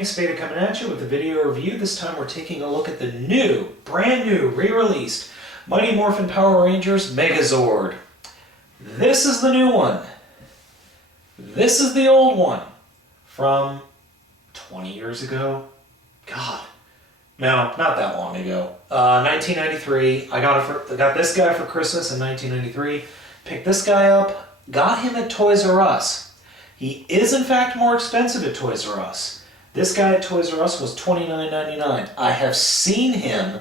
S.P.D coming at you with a video review. This time we're taking a look at the new, brand new, re-released Mighty Morphin Power Rangers Megazord. This is the new one. This is the old one from 20 years ago. God, no, not that long ago. 1993. I got this guy for Christmas in 1993. Picked this guy up. Got him at Toys R Us. He is in fact more expensive at Toys R Us. This guy at Toys R Us was $29.99. I have seen him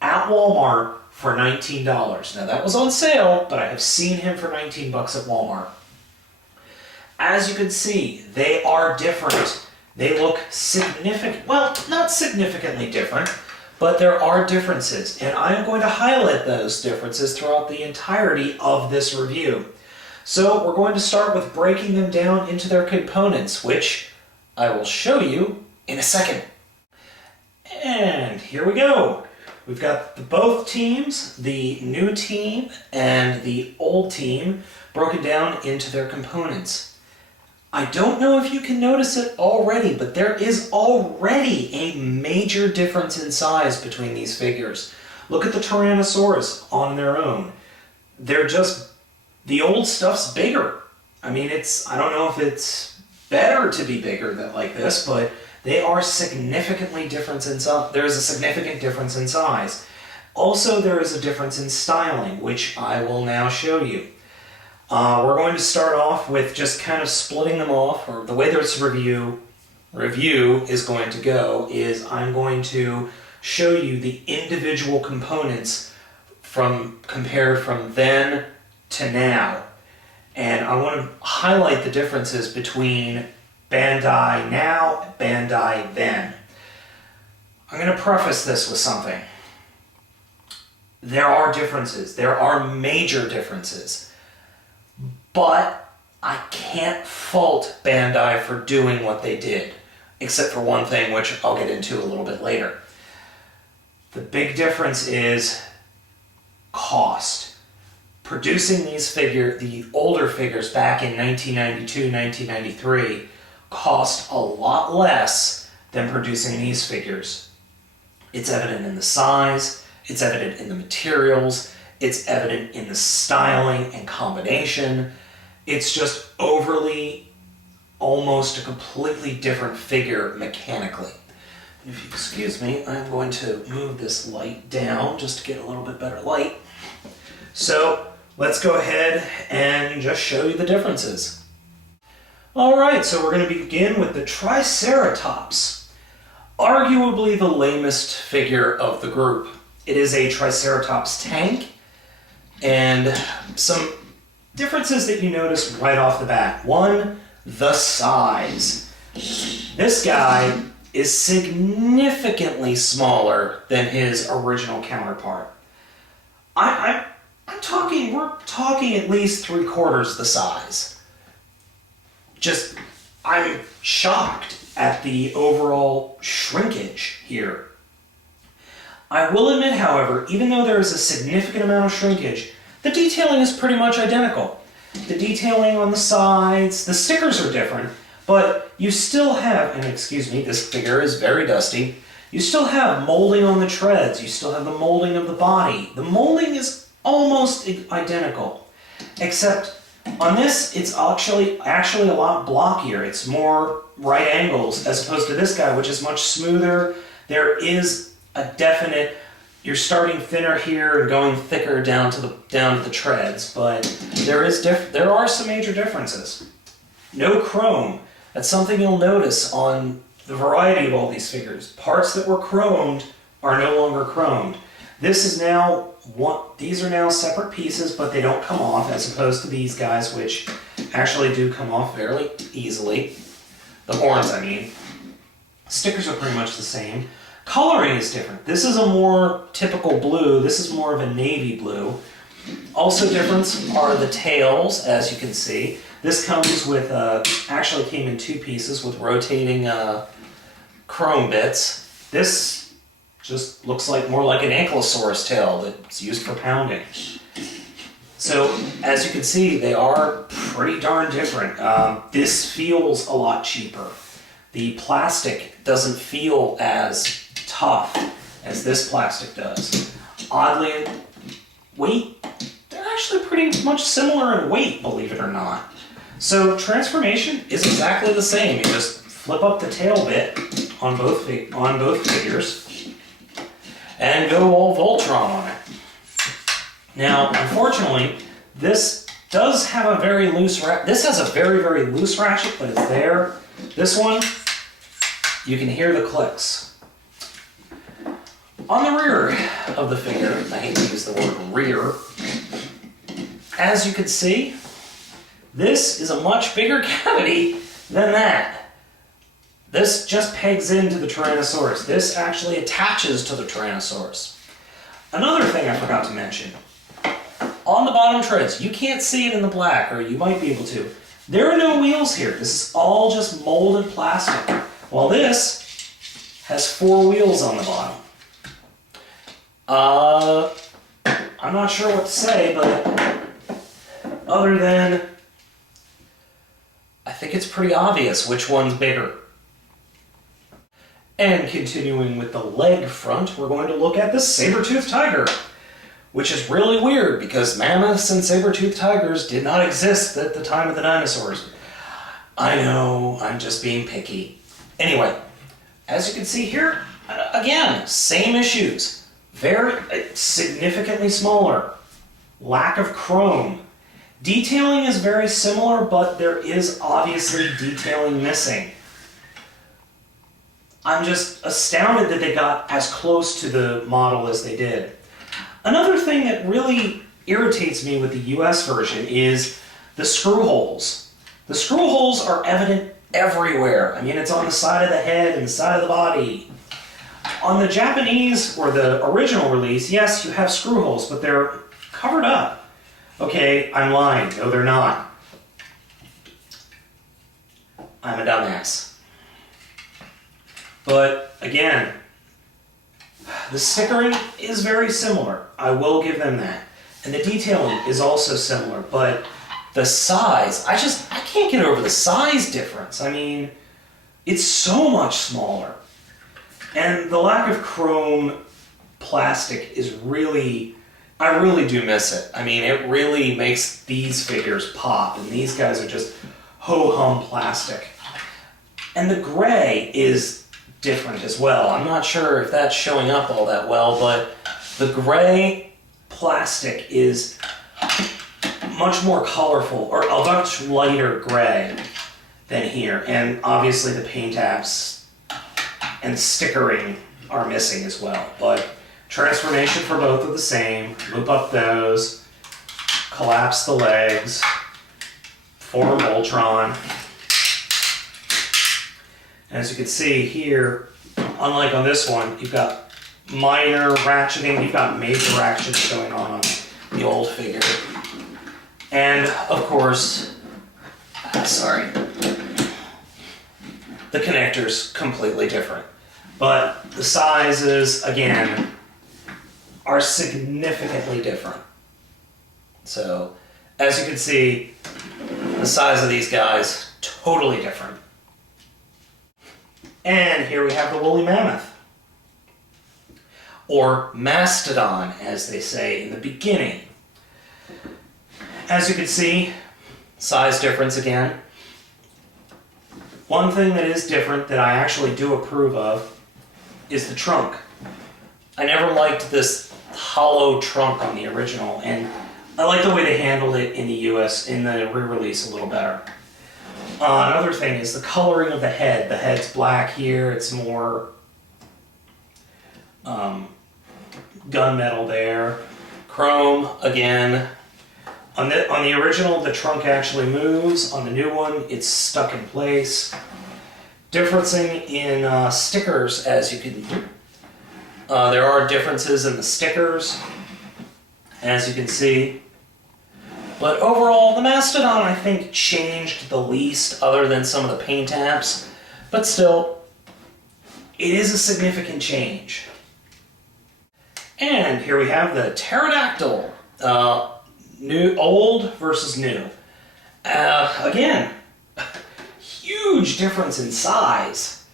at Walmart for $19. Now that was on sale, but I have seen him for 19 bucks at Walmart. As you can see, they are different. They look significant, well, not significantly different, but there are differences, and I am going to highlight those differences throughout the entirety of this review. So we're going to start with breaking them down into their components, which I will show you in a second. And here we go. We've got both teams, the new team and the old team, broken down into their components. I don't know if you can notice it already, but there is already a major difference in size between these figures. Look at the Tyrannosaurus on their own. The old stuff's bigger. I mean, I don't know if it's better to be bigger like this, but they are significantly different in size. There is a significant difference in size. Also, there is a difference in styling, which I will now show you. We're going to start off with just kind of splitting them off, or the way this review is going to go is I'm going to show you the individual components compared from then to now. And I want to highlight the differences between Bandai now and Bandai then. I'm going to preface this with something. There are differences. There are major differences. But I can't fault Bandai for doing what they did, except for one thing, which I'll get into a little bit later. The big difference is cost. Producing the older figures back in 1992, 1993 cost a lot less than producing these figures. It's evident in the size, it's evident in the materials, it's evident in the styling and combination. It's just overly, almost a completely different figure mechanically. If you excuse me, I'm going to move this light down just to get a little bit better light. So let's go ahead and just show you the differences. Alright, so we're going to begin with the Triceratops. Arguably the lamest figure of the group. It is a Triceratops tank, and some differences that you notice right off the bat. One, the size. This guy is significantly smaller than his original counterpart. we're talking at least 3/4 the size. I'm shocked at the overall shrinkage here. I will admit, however, even though there is a significant amount of shrinkage, the detailing is pretty much identical. The detailing on the sides, the stickers are different, but you still have, and excuse me, this figure is very dusty, you still have molding on the treads, you still have the molding of the body. The molding is almost identical, except on this, it's actually a lot blockier. It's more right angles as opposed to this guy, which is much smoother. There is a definite, you're starting thinner here and going thicker down to the treads, but there are some major differences. No chrome. That's something you'll notice on the variety of all these figures. Parts that were chromed are no longer chromed. These are now separate pieces, but they don't come off, as opposed to these guys, which actually do come off fairly easily. The horns, I mean. Stickers are pretty much the same. Coloring is different. This is a more typical blue. This is more of a navy blue. Also different are the tails, as you can see. This comes with, actually came in 2 pieces with rotating chrome bits. This just looks more like an ankylosaurus tail that's used for pounding. So, as you can see, they are pretty darn different. This feels a lot cheaper. the plastic doesn't feel as tough as this plastic does. Oddly, weight, they're actually pretty much similar in weight, believe it or not. So transformation is exactly the same. You just flip up the tail bit on both figures and go all Voltron on it. Now, unfortunately, this does have a very loose ratchet. This has a very, very loose ratchet, but it's there. This one, you can hear the clicks. On the rear of the figure, I hate to use the word rear, as you can see, this is a much bigger cavity than that. This just pegs into the Tyrannosaurus. This actually attaches to the Tyrannosaurus. Another thing I forgot to mention. On the bottom treads, you can't see it in the black, or you might be able to. There are no wheels here. This is all just molded plastic. While this has 4 wheels on the bottom. I'm not sure what to say, but other than I think it's pretty obvious which one's bigger. And continuing with the leg front, we're going to look at the Sabertooth Tiger, which is really weird because mammoths and saber-toothed tigers did not exist at the time of the dinosaurs. I know, I'm just being picky. Anyway, as you can see here, again, same issues. Very significantly smaller. Lack of chrome. Detailing is very similar, but there is obviously detailing missing. I'm just astounded that they got as close to the model as they did. Another thing that really irritates me with the US version is the screw holes. The screw holes are evident everywhere. I mean, it's on the side of the head and the side of the body. On the Japanese, or the original release, yes, you have screw holes, but they're covered up. Okay, I'm lying. No, they're not. I'm a dumbass. But, again, the stickering is very similar. I will give them that. And the detailing is also similar, but the size, I can't get over the size difference. I mean, it's so much smaller. And the lack of chrome plastic is really, I really do miss it. I mean, it really makes these figures pop, and these guys are just ho-hum plastic. And the gray is different as well. I'm not sure if that's showing up all that well, but the gray plastic is much more colorful, or a much lighter gray than here. And obviously the paint apps and stickering are missing as well. But transformation for both are the same. Loop up those, collapse the legs, form Voltron. As you can see here, unlike on this one, you've got minor ratcheting, you've got major ratchets going on the old figure. And, of course, the connector's completely different. But the sizes, again, are significantly different. So, as you can see, the size of these guys, totally different. And here we have the woolly mammoth, or mastodon, as they say in the beginning. As you can see, size difference again. One thing that is different that I actually do approve of is the trunk. I never liked this hollow trunk on the original, and I like the way they handled it in the US, in the re-release, a little better. Another thing is the coloring of the head. The head's black here, it's more gunmetal there. Chrome, again. On the original, the trunk actually moves. On the new one, it's stuck in place. Differencing in stickers, as you can... there are differences in the stickers, as you can see. But overall, the Mastodon, I think, changed the least, other than some of the paint apps. But still, it is a significant change. And here we have the Pterodactyl. Old versus new. Again, huge difference in size.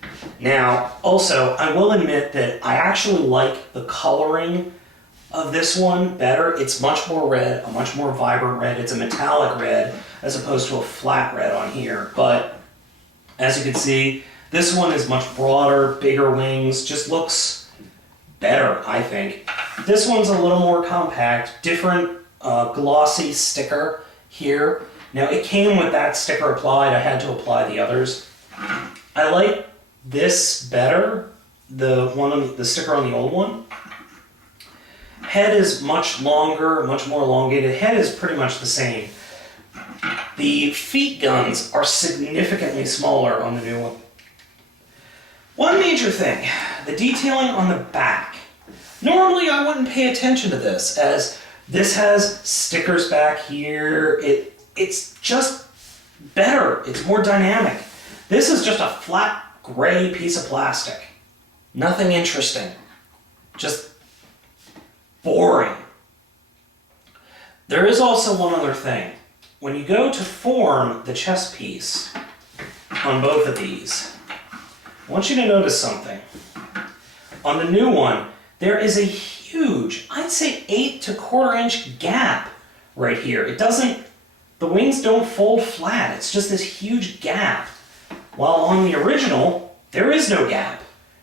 Now, also, I will admit that I actually like the coloring of this one better. It's much more red, a much more vibrant red. It's a metallic red as opposed to a flat red on here. But as you can see, this one is much broader, bigger wings, just looks better, I think. This one's a little more compact, different glossy sticker here. Now it came with that sticker applied, I had to apply the others. I like this better, the sticker on the old one. Head is much longer, much more elongated. Head is pretty much the same. The feet guns are significantly smaller on the new one. One major thing, the detailing on the back. Normally I wouldn't pay attention to this, as this has stickers back here. It's just better, it's more dynamic. This is just a flat gray piece of plastic. Nothing interesting, just boring. There is also one other thing. When you go to form the chest piece on both of these, I want you to notice something. On the new one, there is a huge, I'd say 8 to 1/4 inch gap right here. The wings don't fold flat, it's just this huge gap. While on the original, there is no gap.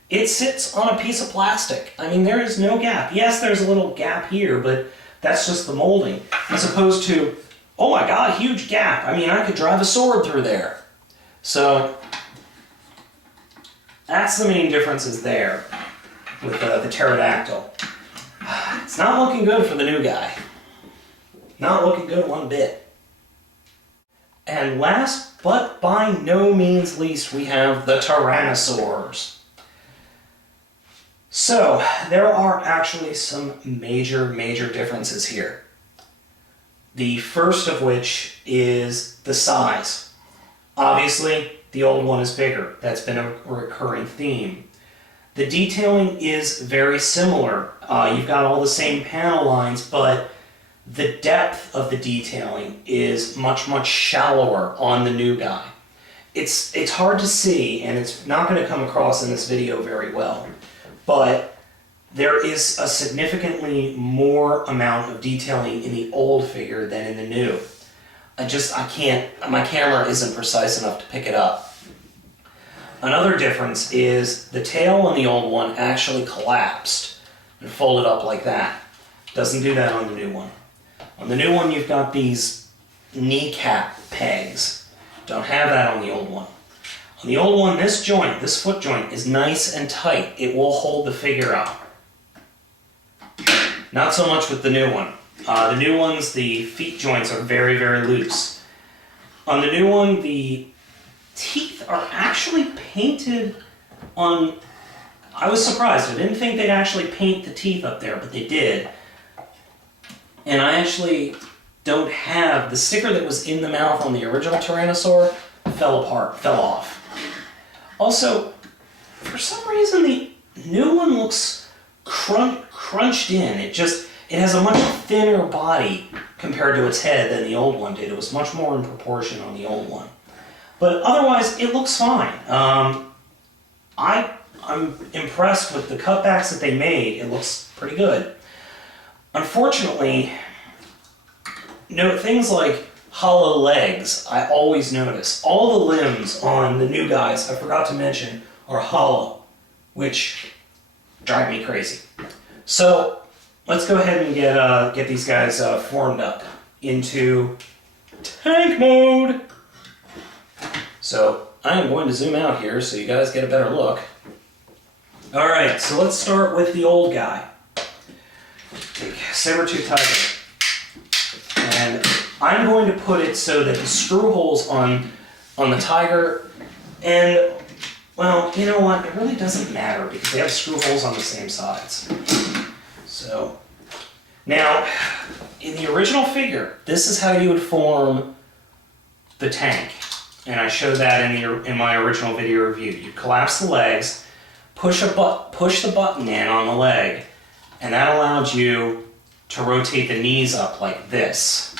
It sits on a piece of plastic. I mean, there is no gap. Yes, there's a little gap here, but that's just the molding. As opposed to, oh my God, huge gap. I mean, I could drive a sword through there. So, that's the main differences there with the pterodactyl. It's not looking good for the new guy. Not looking good one bit. And last, but by no means least, we have the Tyrannosaurs. So, there are actually some major differences here. The first of which is the size. Obviously, the old one is bigger. That's been a recurring theme. The detailing is very similar. You've got all the same panel lines, but the depth of the detailing is much shallower on the new guy. It's hard to see, and it's not going to come across in this video very well, but there is a significantly more amount of detailing in the old figure than in the new. I can't, my camera isn't precise enough to pick it up. Another difference is the tail on the old one actually collapsed and folded up like that. Doesn't do that on the new one. On the new one, you've got these kneecap pegs. Don't have that on the old one. On the old one, this joint, this foot joint, is nice and tight. It will hold the figure up. Not so much with the new one. The new ones, the feet joints are very loose. On the new one, the teeth are actually painted on... I was surprised. I didn't think they'd actually paint the teeth up there, but they did. And I actually don't have... The sticker that was in the mouth on the original Tyrannosaur fell apart, fell off. Also, for some reason, the new one looks crunched in. It has a much thinner body compared to its head than the old one did. It was much more in proportion on the old one. But otherwise, it looks fine. I'm impressed with the cutbacks that they made. It looks pretty good. Unfortunately, things like hollow legs, I always notice. All the limbs on the new guys, I forgot to mention, are hollow, which drive me crazy. So, let's go ahead and get these guys formed up into tank mode. So, I am going to zoom out here so you guys get a better look. Alright, so let's start with the old guy. Take Sabertooth Tiger. And I'm going to put it so that the screw holes on the Tiger, and, well, you know what, it really doesn't matter because they have screw holes on the same sides. So, now, in the original figure, this is how you would form the tank. And I showed that in my original video review. You collapse the legs, push the button in on the leg, and that allowed you to rotate the knees up like this.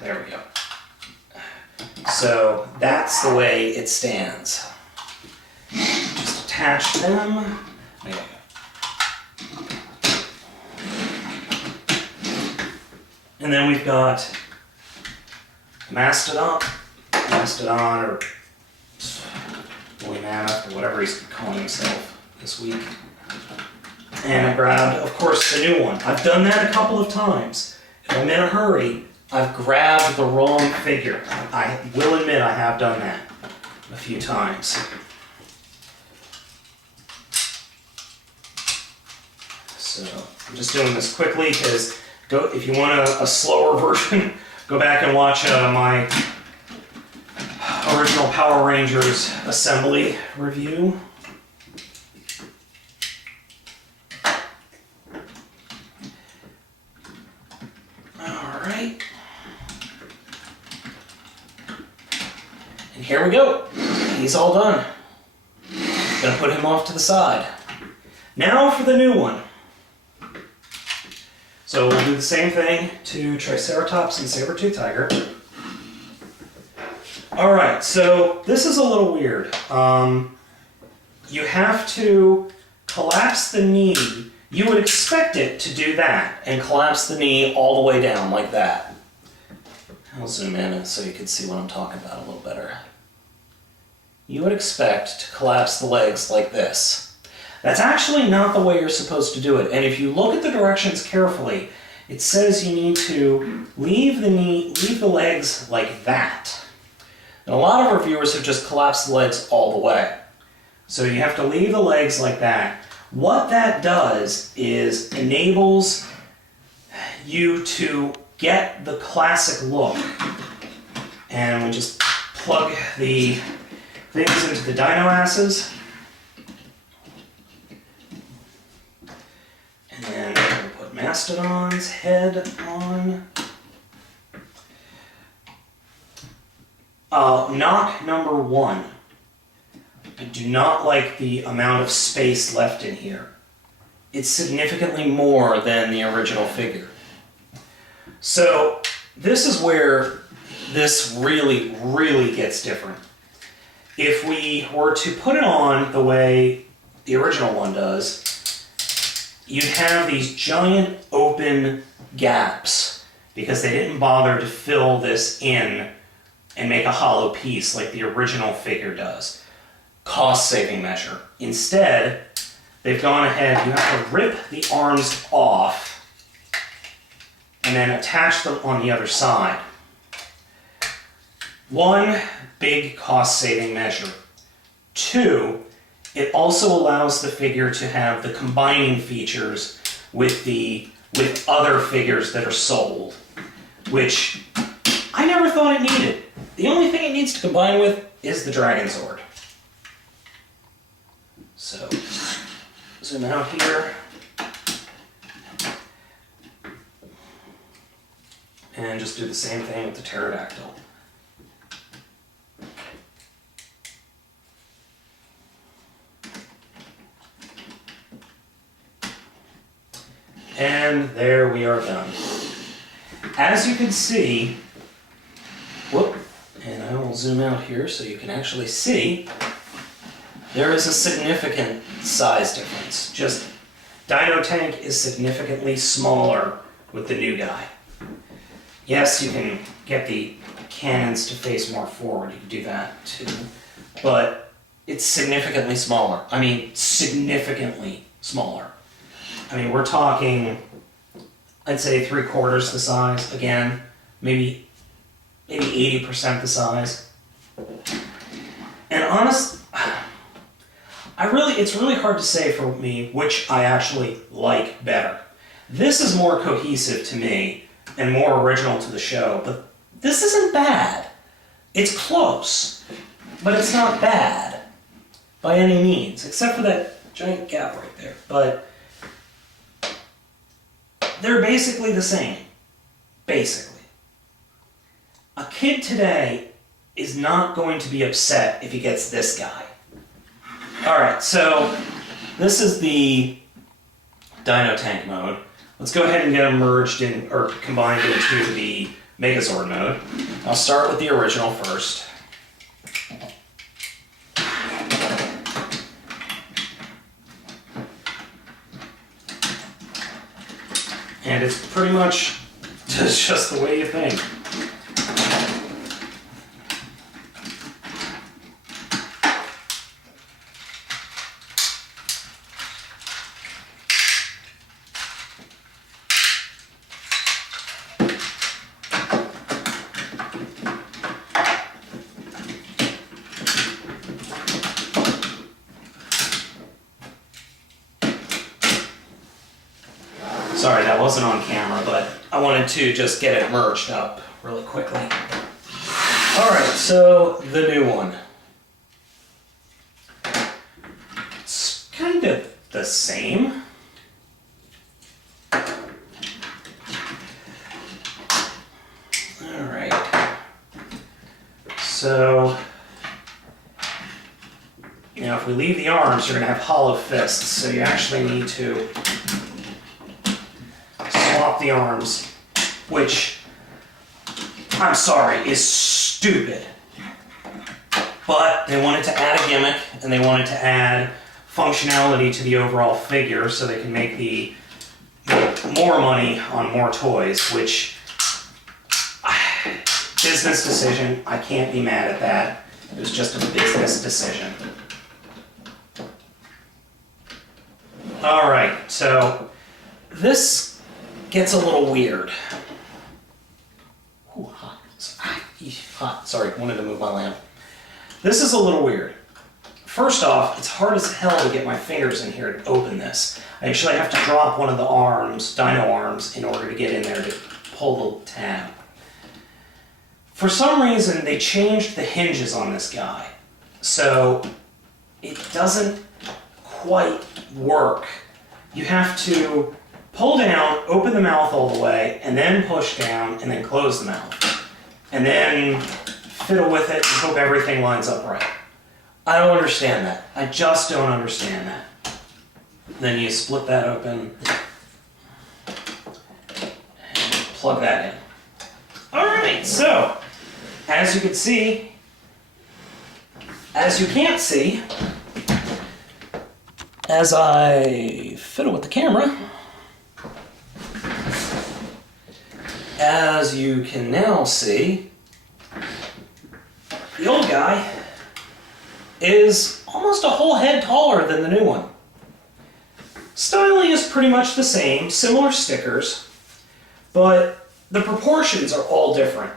There we go. So that's the way it stands. Just attach them. Okay. And then we've got Mastodon, or Boy Mammoth, or whatever he's calling himself this week. And I grabbed, of course, the new one. I've done that a couple of times. If I'm in a hurry, I've grabbed the wrong figure. I will admit I have done that a few times. So I'm just doing this quickly because if you want a slower version, go back and watch my original Power Rangers assembly review. Alright. And here we go. He's all done. Gonna put him off to the side. Now for the new one. So we'll do the same thing to Triceratops and Sabertooth Tiger. Alright, so this is a little weird. You have to collapse the knee. You would expect it to do that and collapse the knee all the way down like that. I'll zoom in so you can see what I'm talking about a little better. You would expect to collapse the legs like this. That's actually not the way you're supposed to do it. And if you look at the directions carefully, it says you need to leave the legs like that. And a lot of reviewers have just collapsed the legs all the way. So you have to leave the legs like that. What that does is enables you to get the classic look. And we just plug the things into the dino asses. And then we'll put Mastodon's head on. Knock number one. I do not like the amount of space left in here. It's significantly more than the original figure. So this is where this really, really gets different. If we were to put it on the way the original one does, you'd have these giant open gaps because they didn't bother to fill this in and make a hollow piece like the original figure does. Cost-saving measure. Instead, they've gone ahead, you have to rip the arms off and then attach them on the other side. One, big cost-saving measure. Two, it also allows the figure to have the combining features with other figures that are sold, which I never thought it needed. The only thing it needs to combine with is the Dragonzord. So, zoom out here. And just do the same thing with the Pterodactyl. And there we are done. As you can see, and I will zoom out here so you can actually see, there is a significant size difference. Just Dino Tank is significantly smaller with the new guy. Yes, you can get the cannons to face more forward, you can do that too, but it's significantly smaller. I mean, significantly smaller. I mean, we're talking, I'd say 3/4 the size, again, maybe 80% the size. And it's really hard to say for me which I actually like better. This is more cohesive to me and more original to the show, but this isn't bad. It's close, but it's not bad by any means, except for that giant gap right there. But they're basically the same. Basically. A kid today is not going to be upset if he gets this guy. Alright, so this is the Dino Tank mode. Let's go ahead and get them merged in, or combined into the Megazord mode. I'll start with the original first. And it's pretty much just the way you think. Sorry, that wasn't on camera, but I wanted to just get it merged up really quickly. All right, so the new one. It's kind of the same. All right. So, you know, if we leave the arms, you're going to have hollow fists, so you actually need to swap the arms, which, I'm sorry, is stupid. But they wanted to add a gimmick, and they wanted to add functionality to the overall figure so they can make more money on more toys, which, business decision, I can't be mad at that. It was just a business decision. All right, so this gets a little weird. Ooh, hot. Hot. Sorry, wanted to move my lamp. This is a little weird. First off, it's hard as hell to get my fingers in here to open this. I actually have to drop one of the arms, dino arms, in order to get in there to pull the tab. For some reason, they changed the hinges on this guy, so it doesn't quite work. You have to pull down, open the mouth all the way, and then push down, and then close the mouth. And then fiddle with it and hope everything lines up right. I don't understand that. I just don't understand that. Then you split that open, and plug that in. Alright, so, as you can see, as you can't see, as I fiddle with the camera, as you can now see, the old guy is almost a whole head taller than the new one. Styling is pretty much the same, similar stickers, but the proportions are all different.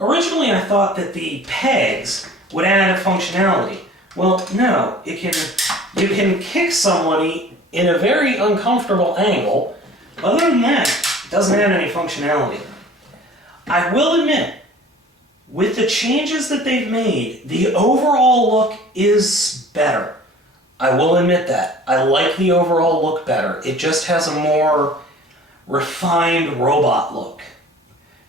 Originally I thought that the pegs would add a functionality. Well, no, you can kick somebody in a very uncomfortable angle. Other than that, it doesn't add any functionality. I will admit, with the changes that they've made, the overall look is better. I will admit that. I like the overall look better. It just has a more refined robot look.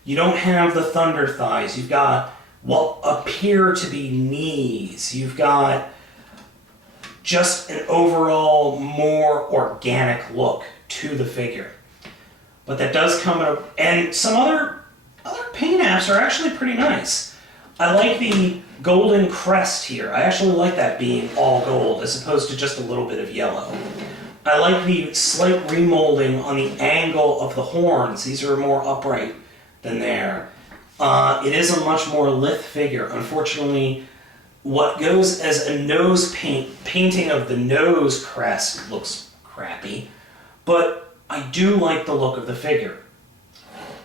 You don't have the thunder thighs. You've got what appear to be knees. You've got just an overall more organic look to the figure. But that does come up, and some other paint apps are actually pretty nice. I like the golden crest here. I actually like that being all gold as opposed to just a little bit of yellow. I like the slight remolding on the angle of the horns. These are more upright than there. It is a much more lithe figure. Unfortunately, what goes as a nose painting of the nose crest looks crappy, but I do like the look of the figure.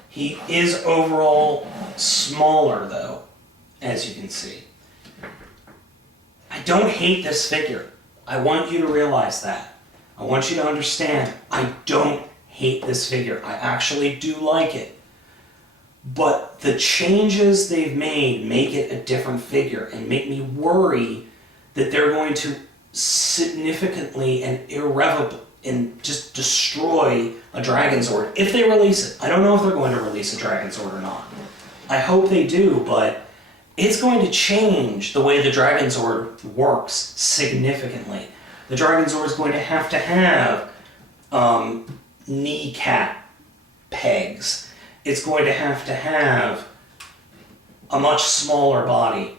He is overall smaller though, as you can see. I don't hate this figure. I want you to realize that. I want you to understand, I don't hate this figure. I actually do like it. But the changes they've made make it a different figure and make me worry that they're going to significantly and irrevocably and just destroy a Dragonzord if they release it. I don't know if they're going to release a Dragonzord or not. I hope they do, but it's going to change the way the Dragonzord works significantly. The Dragonzord is going to have kneecap pegs. It's going to have a much smaller body.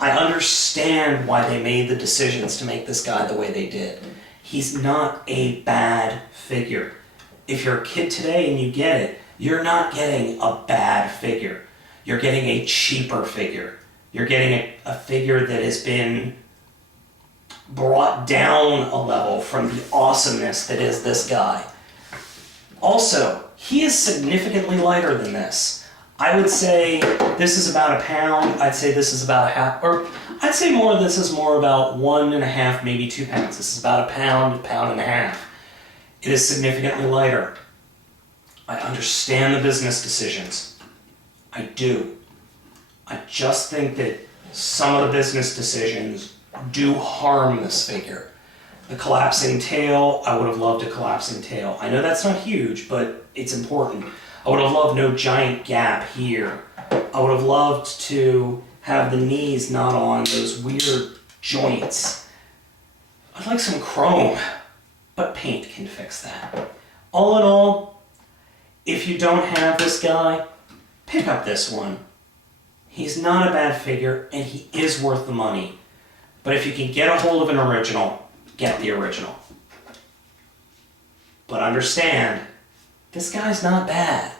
I understand why they made the decisions to make this guy the way they did. He's not a bad figure. If you're a kid today and you get it, you're not getting a bad figure. You're getting a cheaper figure. You're getting a figure that has been brought down a level from the awesomeness that is this guy. Also, he is significantly lighter than this. I would say this is about a pound. I'd say this is about a half, or I'd say more, this is more about 1.5, maybe 2 pounds. This is about a pound and a half. It is significantly lighter. I understand the business decisions. I do. I just think that some of the business decisions do harm this figure. The collapsing tail, I would have loved a collapsing tail. I know that's not huge, but it's important. I would have loved no giant gap here. I would have loved to have the knees not on those weird joints. I'd like some chrome, but paint can fix that. All in all, if you don't have this guy, pick up this one. He's not a bad figure, and he is worth the money. But if you can get a hold of an original, get the original. But understand, this guy's not bad.